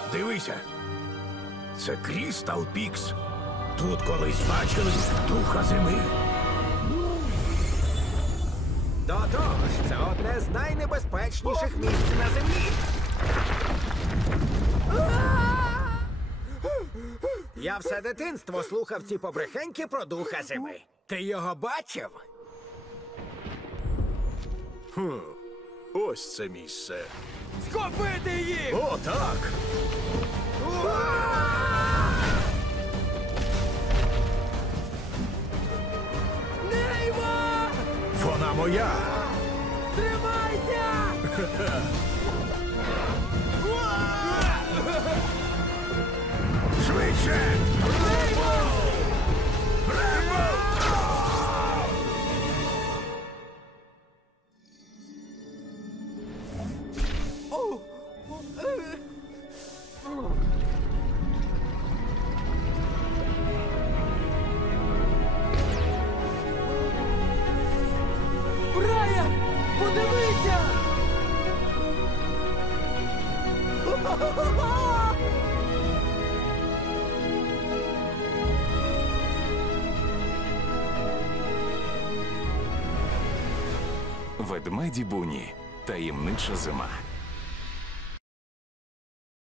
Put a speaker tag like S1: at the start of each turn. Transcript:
S1: Дивися. Це Крістал Пікс. Тут колись бачили духа зими.
S2: До того ж, це одне з найнебезпечніших місць на землі. Я все дитинство слухав ці побрехеньки про духа зими. Ти його бачив?
S1: Ось це місце.
S2: Схопити їх!
S1: О, так!
S2: Неймо!
S1: Вона моя!
S2: Тримайся!
S1: Швидше!
S2: Брайан, подивися!
S3: Ведмеді Буні. Таємнича зима.